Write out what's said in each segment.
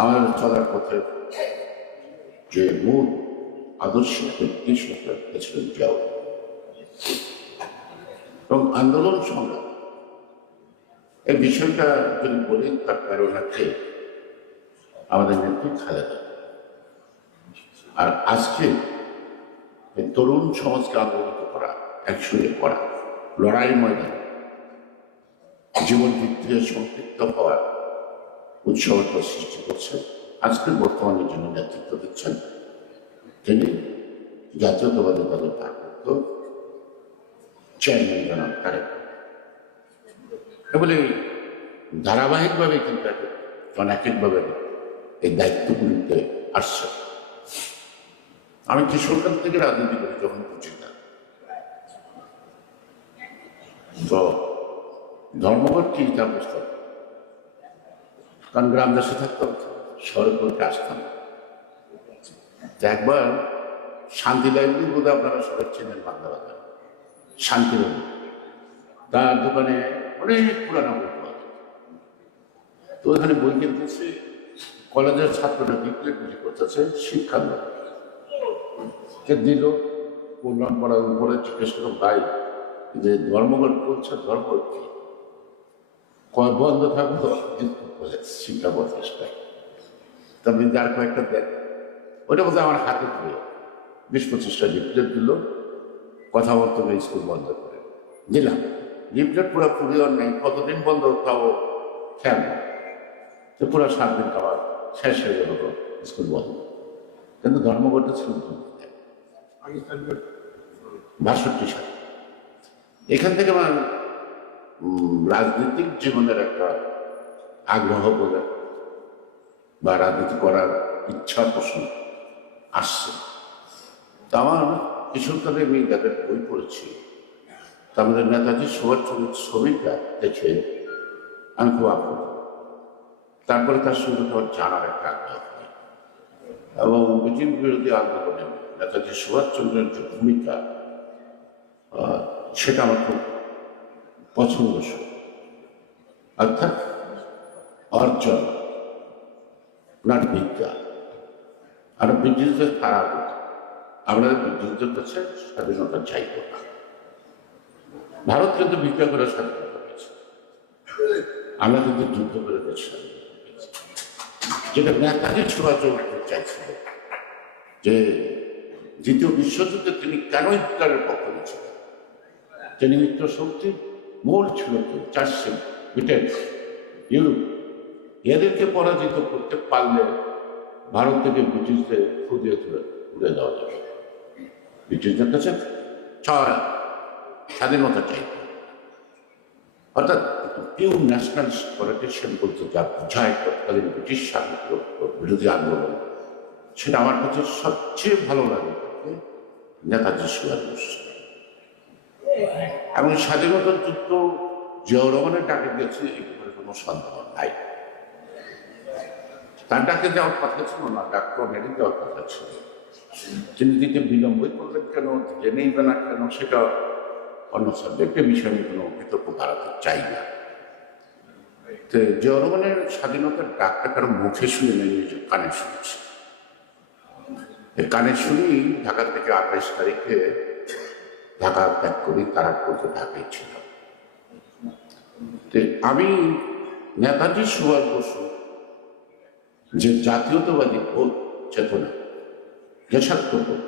আমাদের চলার পথে যে মূল আদর্শ ব্যক্তি সেটা ছিলেন জিয়াউর এবং আন্দোলন সংগ্রাম। এই বিষয়টা যদি বলি, তার কারণ আছে আমাদের নেত্রী খালেদা। আর আজকে তরুণ সমাজকে আন্দোলিত করা, একসঙ্গে করা, লড়াই ময়দানে জীবন ভিত্তিতে সম্পৃক্ত হওয়ার উৎসাহটা সৃষ্টি করছেন। আজকের বর্তমানে যিনি নেতৃত্ব দিচ্ছেন, তিনি জাতীয়তাবাদী দলের ভারপ্রাপ্ত চেয়ারম্যান জনাব তারেক এই ধারাবাহিকভাবে কিন্তু অনেকভাবে এই দায়িত্বগুলিতে আসছে আমি কিশোরকাল থেকে রাজনীতি করি, যখন বুঝি না। তো ধর্মঘট কি তা বুঝতাম না। কারণ গ্রাম দেশে থাকতাম শহরে করতে আসতাম একবার শান্তি লাইব্রেরি বোধহয় আপনারা সবাই চেনেন বাংলা বাজার। শান্তি তার দোকানে অনেক পুরানো বই পাওয়া। তো ওখানে বই কিনতেছে কলেজের ছাত্ররা বিপ্লব বিক্রি করতেছে শিক্ষা কে দিল পড়লাম পড়ার উপরে জিজ্ঞেস করো ভাই যে ধর্মঘট করছে ধর্ম কি? বন্ধ থাকব? শিক্ষা প্রতিষ্ঠা তবে যার কয়েকটা দেখ ওটা বোধহয় আমার হাতে তুলে বিশ পঁচিশটা লিফলেট দিল, কথা বলতে স্কুল বন্ধ করে। দিলাম লিফলেট পুরো পুরিও নেই। কতদিন বন্ধ তাও খেয়াল তো পুরো সাত দিন খাবার শেষ হয়ে গেল স্কুল বন্ধ। কিন্তু ধর্মঘটটা ছিল। বাষট্টি সাল। এখান থেকে আমার রাজনৈতিক জীবনের একটা আগ্রহ বলে বা রাজনীতি করার ইচ্ছা পোষণ আসছে। তা আমার কিশোরকালে আমি যাদের বই পড়েছি, তা আমাদের নেতাজি সুভাষচন্দ্র ছবিটা দেখে আমি খুব আগ্রহ। তারপরে তার সঙ্গে আমার জানার একটা আগ্রহ এবং ব্রিটিশ বিরোধী আন্দোলনে নেতাজি সুভাষচন্দ্রের যে ভূমিকা সেটা আমার খুব পছন্দসই। অর্থাৎ অর্জন ওনার বিদ্যা আর ব্রিটিশদের খারাপ, আমরা ব্রিটিশদের কাছে স্বাধীনতা চাইব না। ভারত কিন্তু ভিক্ষা করে স্বাধীনতা পেয়েছে। আমরা কিন্তু যুদ্ধ করে দেশ যেটা নেতাজি সুভাষচন্দ্র চাইছিল যে দ্বিতীয় বিশ্বযুদ্ধে তিনি কেন হিটলারের পক্ষ নিয়েছিলেন? তিনি মিত্র শক্তি মূল ছিল কি চারশে ব্রিটেন ইউরোপ এদেরকে পরাজিত করতে পারলে ভারত থেকে ব্রিটিশদের খুঁজিয়ে তুলে উড়ে দেওয়া যাবে। ব্রিটিশদের কাছে ছয় স্বাধীনতা চাই। অর্থাৎ পিউর ন্যাশনাল পলিটিশিয়ান বলতে যা বোঝায় তৎকালীন ব্রিটিশ স্বাধীনতা বিরোধী আন্দোলন, সেটা আমার কাছে সবচেয়ে ভালো লাগে, নেতাজি সুভাষ এবং স্বাধীনতার যুদ্ধ জিয়াউর রহমানের ডাকে গেছে ব্যাপারে কোনো সন্দেহ নাই। তার ডাকে যাওয়ার কথা ছিল না ডাক মেরে যাওয়ার কথা ছিল। তিনি দিতে বিলম্বই করলেন কেন জেনেই বা না কেন, সেটা অন্য সাবজেক্টের বিষয়ে আমি কোনো বিতর্ক বাড়াতে চাই না। তো জিয়াউর রহমানের স্বাধীনতার ডাকটা কারও মুখে শুনে নেই কানে শুনেছি। কানে শুনি ঢাকা থেকে আঠাইশ তারিখে ঢাকা ত্যাগ করি, তারা করতে ঢাকায় ছিল। আমি নেতাজি সুভাষ বসু, যে জাতীয়তাবাদী চেতনা, দেশাত্মবোধ,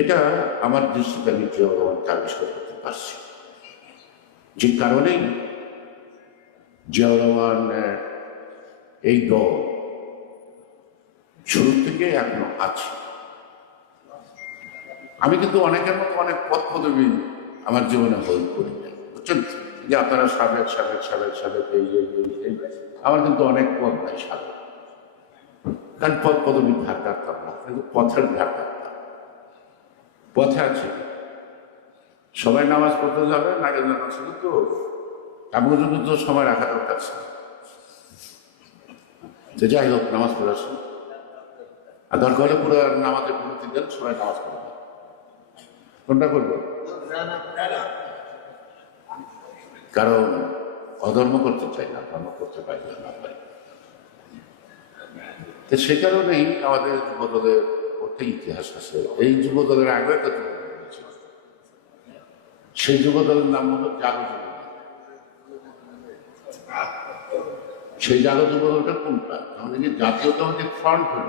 এটা আমার দৃষ্টিতে আমি জিয়া রহমানকে আবিষ্কার করতে পারছি। যে কারণেই জিয়া রহমানের এই দল শুরু থেকে এখনও আছে। আমি কিন্তু অনেকের মতো অনেক পথ পদবী আমার জীবনে হই করি। বুঝছেন? যে আপনারা সাবেক সাবেক সাবেক সাবেক, এই আমার কিন্তু অনেক পদ নাই সাবেক। কারণ পদ পদবী ধার কাটতাম না। কিন্তু পথের ধার কাটতাম পথে আছে। সবাই নামাজ পড়তে যাবে নাগে নামাজ শুধু তো এমন জন্য তো সময় রাখা দরকার তো যাই হোক, নামাজ পড়ে আসুন। আর দরকার হলে পুরো নামাজের বিরতি দেন, সবাই নামাজ পড়বে কোনটা করব? কারণ অধর্ম করতে চাই না, ধর্ম করতে পারি না তো সে কারণেই আমাদের যুবদলের একটা ইতিহাস আছে। এই যুবদলের আগে একটা সেই যুবদলের নাম হলো জাগ সেই জাগ যুবদলটা কোনটা? আমাদের যে হচ্ছে ফ্রন্ট হল?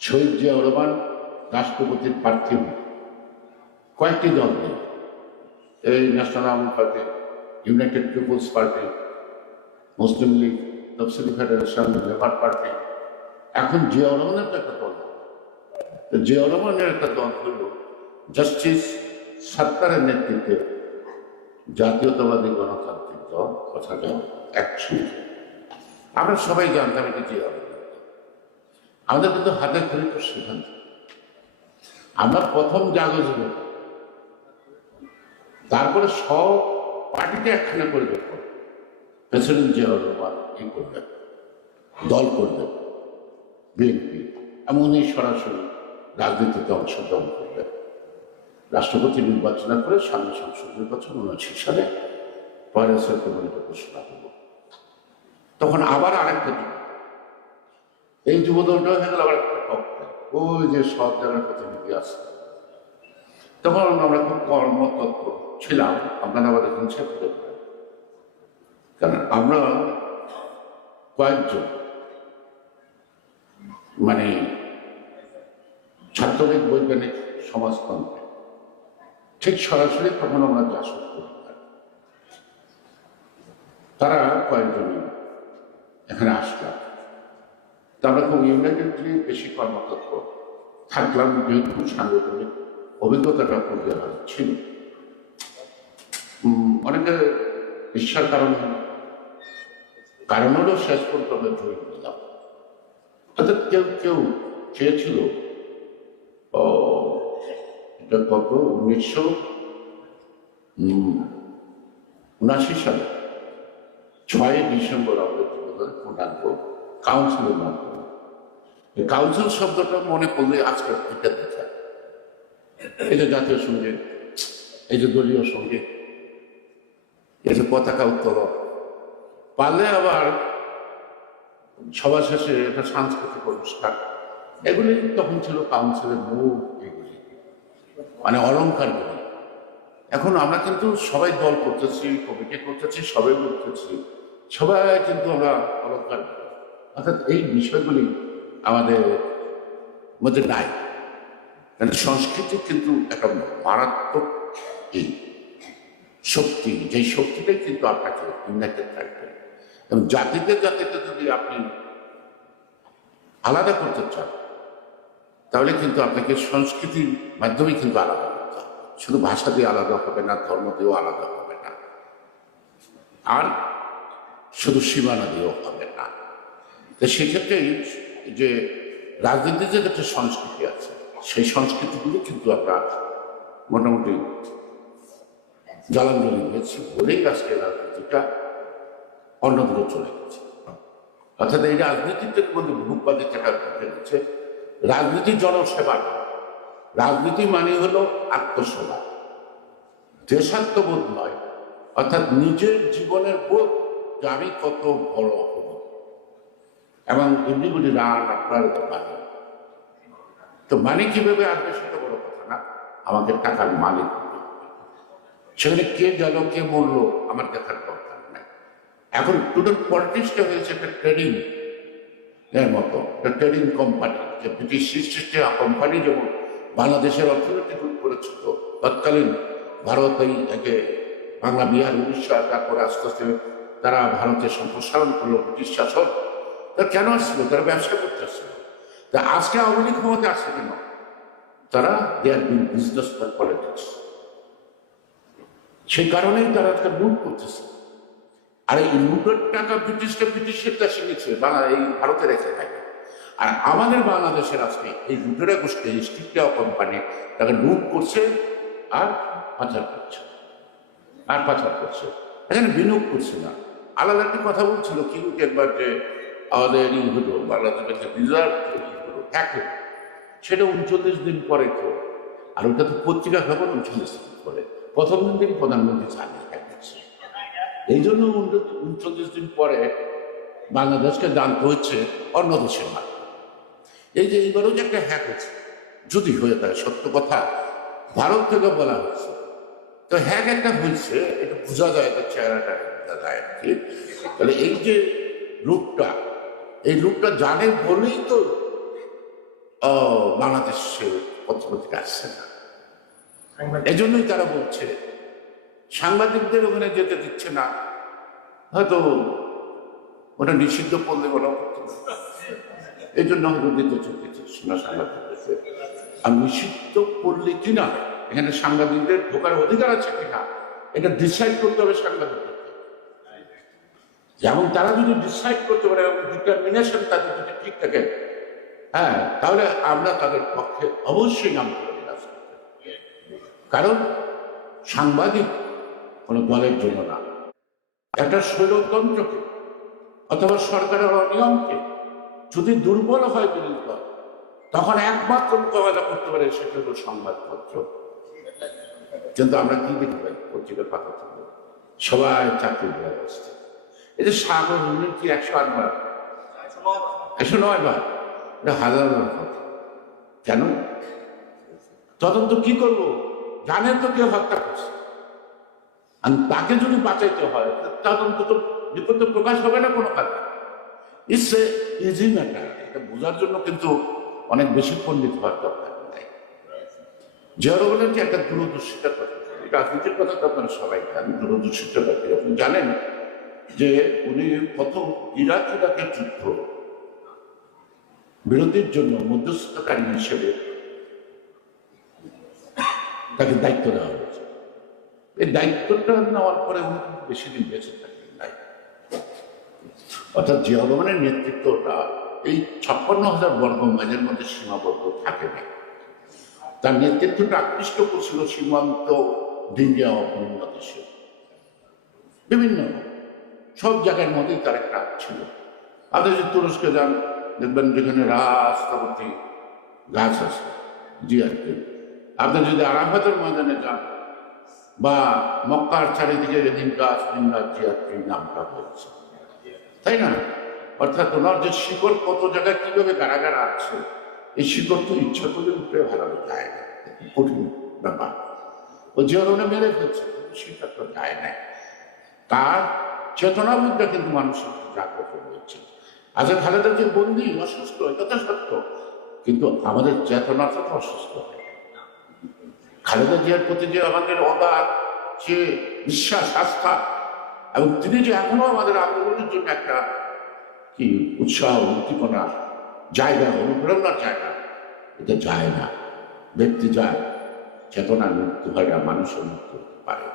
শহীদ জিয়া রহমান রাষ্ট্রপতির প্রার্থী হল। কয়েকটি দল এই National Awami Party, United People's Party, Muslim League, Tafsili Federation, Labour party. এখন জিয়া রহমানের তো একটা দল। জিয়া রহমানের একটা দল হল জাস্টিস সত্তারের নেতৃত্বে জাতীয়তাবাদী গণতান্ত্রিক দল কথা দল অ্যাকশন আমরা সবাই জানতাম এটা জিয়া রহমান আমাদের কিন্তু হাতে ধরে তো সিদ্ধান্ত। আমরা প্রথম জাগজ হলাম তারপরে সব পার্টিতে একখানা একখানে করবে প্রেসিডেন্ট জিয়া রহমান ই করবেন দল করবেন বিএনপি, এমনই সরাসরি রাজনীতিতে অংশগ্রহণ করবেন রাষ্ট্রপতি নির্বাচন করে সামনে সংসদ নির্বাচন, উনআশি সালে পয়লা সেপ্টেম্বর ঘোষণা হলো। তখন আবার আরেকটা যুব এই যুবদলটা হয়ে গেল আবার একটা ওই যে সব জায়গার প্রতিনিধি আছে তখন আমরা খুব কর্মতৎপর। ছিলাম আপনারা আবার এখন ছেপে কারণ আমরা কয়েকজন মানে ছাত্রলীগ বৈজ্ঞানিক সমাজতন্ত্রে, ঠিক সরাসরি তখন আমরা জাসদ করি না। তারা কয়েকজন এখানে আসলাম। তা আমরা খুব ইউনাইটেডলি বেশি কর্মতৎপর থাকলাম, যেহেতু সাংগঠনিক অভিজ্ঞতাটা করতে ছিল। অনেকে ইচ্ছার কারণ কারণেরও শেষ পর্যন্ত জয়ী হলাম অর্থাৎ কেউ কেউ চেয়েছিল এটা কত, উনিশশো উনাশি সালে, ছয় ডিসেম্বর আমাদের পূর্ণাঙ্গ কাউন্সিলের মাধ্যমে। কাউন্সিল শব্দটা মনে পড়লে আজকের থেকে দেখা। এই যে জাতীয় সংগীত এই যে দলীয় সংগীত যে পতাকা উত্তোলন। পারলে আবার সবার শেষে একটা সাংস্কৃতিক অনুষ্ঠান। এগুলি তখন ছিল কাউন্সিলের মূল এগুলি। মানে অলঙ্কারগুলি। এখন আমরা কিন্তু সবাই দল করতেছি কমিটি করতেছি সবাই করতেছি। সবাই কিন্তু আমরা অলঙ্কার করি। অর্থাৎ এই বিষয়গুলি আমাদের মধ্যে নাই। কারণ সংস্কৃতি কিন্তু একটা মারাত্মক ই, শক্তি, যেই শক্তিটাই কিন্তু আপনাকে ইউনাইটেড থাকবে। এবং জাতিতে জাতিতে যদি আপনি আলাদা করতে চান, তাহলে কিন্তু আপনাকে সংস্কৃতির মাধ্যমে কিন্তু আলাদা করতে হবে। শুধু ভাষা দিয়ে আলাদা হবে না, ধর্ম দিয়েও আলাদা হবে না। আর শুধু সীমানা দিয়েও হবে না। তো সেক্ষেত্রে যে রাজনীতির যে একটা সংস্কৃতি আছে, সেই সংস্কৃতিগুলো কিন্তু আমরা মোটামুটি জলাঞ্জলি হয়েছে বলেই আজকে রাজনীতিটা অন্যদিকে চলে গেছে। অর্থাৎ এই রাজনীতিতে মধ্যে ভূপাদের টাকা ঢুকে গেছে রাজনীতি জনসেবা রাজনীতি মানে হলো আত্মসেবা। দেশাত্মবোধ নয়, অর্থাৎ নিজের জীবনের বোধ যে আমি কত বড় হব। এবং এমনিগুলি রান আপনার মানে। তো মানে কীভাবে আসবে সেটা বড় কথা না আমাকে টাকার মালিক। সেখানে কে গেল, কে মরলো, আমার দেখার দরকার নাই। এখন টোটাল পলিটিক্সটা হয়েছে একটা ট্রেডিং এর মতো, একটা ট্রেডিং কোম্পানি যে ব্রিটিশ ইস্ট কোম্পানি যেমন বাংলাদেশের অর্থনীতি গ্রুপ করেছিল তৎকালীন ভারত এই একে বাংলা বিহার, উড়িষ্যা, তারপরে আস্তে আস্তে তারা ভারতের সম্প্রসারণ করল, ব্রিটিশ শাসন। তা কেন আসছিল তারা ব্যবসা করতে আসছিল তা আজকে আওয়ামী লীগ ক্ষমতা আসছে কেন? তারা দে আর বিজনেস পলিটিক্স সেই কারণেই তারা আজকে লুট করতেছে। আর এই লুটের টাকা ব্রিটিশটা ব্রিটিশের দেশে নিচ্ছে বাংলা এই ভারতে রেখে থাকে আর আমাদের বাংলাদেশের আজকে এই লুটেরা গোষ্ঠী ইস্ট ইন্ডিয়া কোম্পানি, তাকে লুট করছে আর পাচার করছে। আর পাচার করছে। এখানে বিনিয়োগ করছে না। আলাদা একটা কথা বলছিল, কিন্তু একবার যে আমাদের ই হলো, বাংলাদেশের একটা রিজার্ভ হলো হ্যাক সেটা উনচল্লিশ দিন পরে তো, আর ওটা তো পত্রিকা খবর উনচল্লিশ দিন পরে। প্রথম দিন থেকে প্রধানমন্ত্রী হ্যাক এই জন্য উনচল্লিশ দিন পরে বাংলাদেশকে জানতে হচ্ছে অন্য দেশের মাধ্যমে। এই যে এইবারও যে একটা হ্যাক হচ্ছে যদি হয়ে থাকে, সত্য কথা, ভারত থেকে বলা হয়েছে। তো হ্যাক একটা হয়েছে, এটা বোঝা যায় তার চেহারাটা বোঝা যায় আর তাহলে এই যে রূপটা, এই রূপটা জানে বলেই তো বাংলাদেশে পত্রপত্রিকা আসছে না। এজন্যই তারা বলছে, সাংবাদিকদের ওখানে যেতে দিচ্ছে না। হয়তো ওটা নিষিদ্ধ করলে বলা হতো এই জন্য হয়তো দিতে চলতেছে না সাংবাদিকদেরকে আর নিষিদ্ধ করলে কি না? এখানে সাংবাদিকদের ঢোকার অধিকার আছে কিনা এটা ডিসাইড করতে হবে সাংবাদিকদেরকে যেমন তারা যদি ডিসাইড করতে পারে ডিটারমিনেশন তাদের যদি ঠিক থাকে হ্যাঁ তাহলে আমরা তাদের পক্ষে অবশ্যই নাম করে রাজনীতিতে। কারণ সাংবাদিক কোনো দলের জন্য না। একটা স্বৈরতন্ত্রকে অথবা সরকারের অনিয়মকে যদি দুর্বল হয় বিরোধী দল, তখন একমাত্র মোকাবেলা করতে পারে সেটা হলো সংবাদপত্র। কিন্তু আমরা কি দেখি ভাই? পত্রিকার পাতা থেকে সবাই চাকরির ব্যবস্থা এই যে সাগর রুমির কি একশো আটবার একশো নয় বার। এটা হাজার বার কেন? তদন্ত কি করব? জানেন তো কেউ হত্যা করছে। আর তাকে যদি বাঁচাইতে হয় তদন্ত তো বিপদ প্রকাশ হবে না কোনো কাজে ইটস এ ইজি ম্যাটার এটা বোঝার জন্য কিন্তু অনেক বেশি পণ্ডিত হওয়ার দরকার নাই। জিয়াউর রহমানের যে একটা দূরদর্শিতার কথা রাজনীতির কথা তো আপনারা সবাই জানেন দূরদর্শিতাটা কি আপনি জানেন যে উনি প্রথম ইরাক ইরাকের যুদ্ধ বিরোধীর জন্য মধ্যস্থতাকারী হিসেবে তাকে দায়িত্ব দেওয়া হয়েছে। এই দায়িত্বটা নেওয়ার পরে বেশি দিন বেঁচে থাকেন নাই। অর্থাৎ জিয়া রহমানের নেতৃত্বটা এই ছাপ্পান্ন হাজার বর্গ মাইলের মধ্যে সীমাবদ্ধ থাকে না। তার নেতৃত্বটা আকৃষ্ট করছিল সীমান্ত দিল্লি অন্য দেশে বিভিন্ন সব জায়গার মধ্যেই তার একটা ছিল। আপনি যদি তুরস্কে যান, দেখবেন যেখানে রাস্তাপতি গাছ আছে জি আপনি যদি আরাফাতের ময়দানে যান, বা মক্কার চারিদিকে যেদিন গাছ নিম গাছ জিয়াত্রী নামটা হয়েছে তাই না? অর্থাৎ ওনার যে শিকড়, কত জায়গায় কীভাবে গাড়াগাড়া আছে, এই শিকড় তো ইচ্ছা করলে উঠে ভালো যায় না। কঠিন ব্যাপার। ও জিয়ারনে মেরে ফেলছে সেটা তো যায় না তার চেতনাবোধটা কিন্তু মানুষের জাগ্রত হয়েছে। আজকে খালেদা যে বন্দি, অসুস্থ, এটা তো সত্য। কিন্তু আমাদের চেতনাটা তো অসুস্থ। হয় খালেদা জিয়ার প্রতি যে আমাদের অগাধ যে বিশ্বাস আস্থা এবং তিনি যে এখনও আমাদের আন্দোলনের জন্য একটা কি উৎসাহ, উদ্দীপনা, জায়গা, অনুপ্রেরণার জায়গা, এটা যায় না। ব্যক্তি যায় চেতনার মৃত্যু হয় না মানুষের হতে পারে।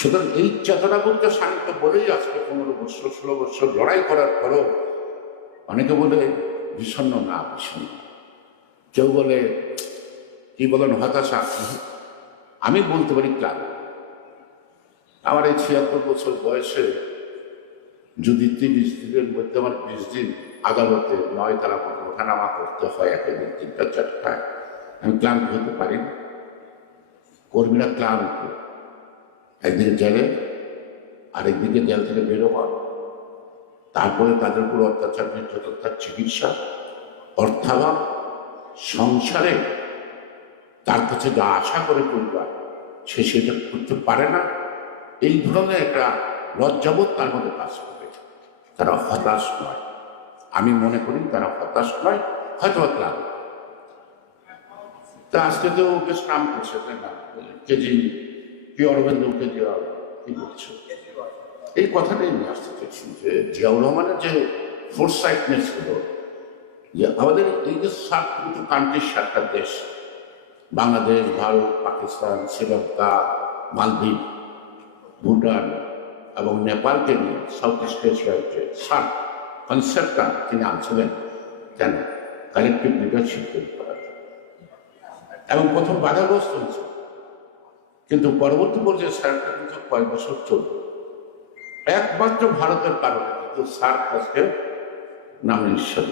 সুতরাং এই চেতনাবোধটা শান্ত বলেই আজকে পনেরো বছর, ষোলো বছর লড়াই করার পরও অনেকে বলে বিষণ্ণ না, বিষণ্ণ। কেউ বলে, কি বলেন, হতাশা? আমি বলতে পারি ক্লান্ত আমার এই ছিয়াত্তর বছর বয়সে যদি তিরিশ দিনের মধ্যে আমার বিশ দিন আদালতে নয় তারা ওঠানামা করতে হয় একদিন তিনটা চারটায় আমি ক্লান্ত হতে পারি কর্মীরা ক্লান্ত। একদিকে জেলে, আরেকদিকে জেল থেকে বেরো হয় তারপরে তাদের উপর অত্যাচার, নির্যাতন, তার চিকিৎসা। অর্থাভাব সংসারে তার কাছে যা আশা করে পরিবার, সে সেটা করতে পারে না। এই ধরনের একটা লজ্জাবোধ তার মধ্যে কাজ করে তারা হতাশ নয়। আমি মনে করি তারা হতাশ নয়, হয়তো ক্লান্ত তা আজকে তো বেশ নাম করছে না? কেজি কি অরবিন্দ কেজরিওয়াল কি বলছে? এই কথাটাই আমি আসতে চাইছি যে জিয়াউর রহমানের যে ফোরসাইটনেস ছিল যে আমাদের এই যে সাত, কান্ট্রির সাতটা দেশ বাংলাদেশ, ভারত, পাকিস্তান, শ্রীলঙ্কা, মালদ্বীপ, ভুটান এবং নেপালকে নিয়ে সাউথ ইস্ট এশিয়ার যে সাত কনসেপ্টটা তিনি আনছিলেন কেন? কালেকটিভ লিডারশিপ তৈরি করার। এবং প্রথম বাধাগ্রস্ত হয়েছে। কিন্তু পরবর্তী পর্যায়ে স্যারটা কিন্তু কয়েক বছর চলবে। একমাত্র ভারতের কারণে কিন্তু স্যার আজকে নাম নিঃশ্বাস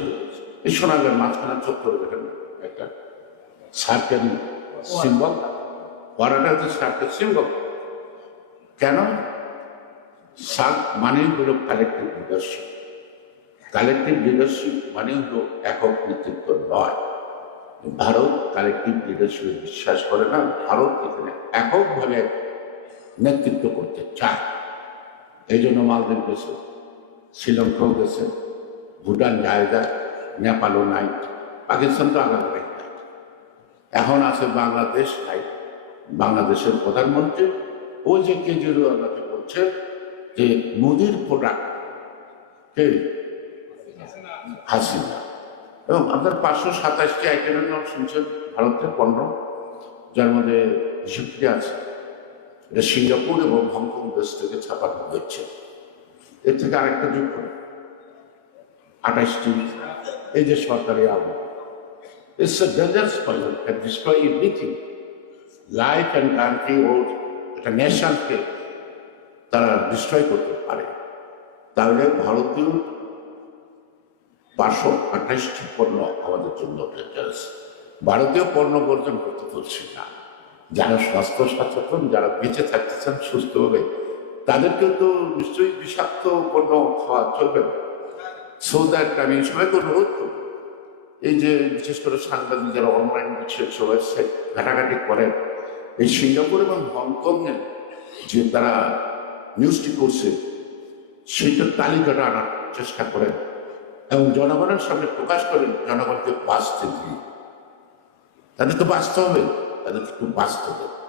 এই সোনালের মাঝখানে চত্বর দেখেন সার্কেল সিম্বল? পড়াটা হচ্ছে সার্কেল সিম্বল। কেন? সার্ক মানেই হলো কালেক্টিভ লিডারশিপ কালেকটিভ লিডারশিপ মানে হলো একক নেতৃত্ব নয়। ভারত কালেকটিভ লিডারশিপে বিশ্বাস করে না, ভারত এখানে এককভাবে নেতৃত্ব করতে চায়। এই জন্য মালদ্বীপ গেছে, শ্রীলঙ্কাও গেছে, ভুটান জায়গা নেপালও নাই, পাকিস্তান তো আলাদা এখন আছে বাংলাদেশ নাই বাংলাদেশের প্রধানমন্ত্রী। ও যে কেজরিওয়ালকে বলছে যে মোদির প্রোডাক্ট কে? হাসিনা। এবং আপনার পাঁচশো সাতাশটি আইটেমের নাম শুনছেন ভারতের পণ্য যার মধ্যে হিসেবটি আছে। এটা সিঙ্গাপুর এবং হংকং দেশ থেকে ছাপানো হচ্ছে এর থেকে আরেকটা যোগ করে। আঠাশটি। এই যে সরকারি আবহাওয়া। It's a dangerous poison can destroy everything. Life and country ও একটা নেশনকে তারা ডিস্ট্রয় করতে পারে। তাহলে ভারতীয় পাঁচশো আঠাশটি পণ্য আমাদের জন্য ভারতীয় পণ্য বর্জন করতে পারছি না। যারা স্বাস্থ্য সচেতন, যারা বেঁচে থাকতে চান সুস্থভাবে তাদেরকে তো নিশ্চয়ই বিষাক্ত পণ্য খাওয়া চলবে না। সো দ্যাট আমি সবাইকে অনুরোধ এই যে বিশেষ করে সাংবাদিক যারা অনলাইন বিশেষ সে- ঘাটাঘাটি করেন এই সিঙ্গাপুর এবং হংকংয়ে যে তারা নিউজটি করছে সেইটার তালিকাটা আনার চেষ্টা করেন এবং জনগণের সামনে প্রকাশ করেন জনগণকে বাঁচতে দিয়ে। তাদের তো বাঁচতে হবে, তাদের একটু বাঁচতে হবে।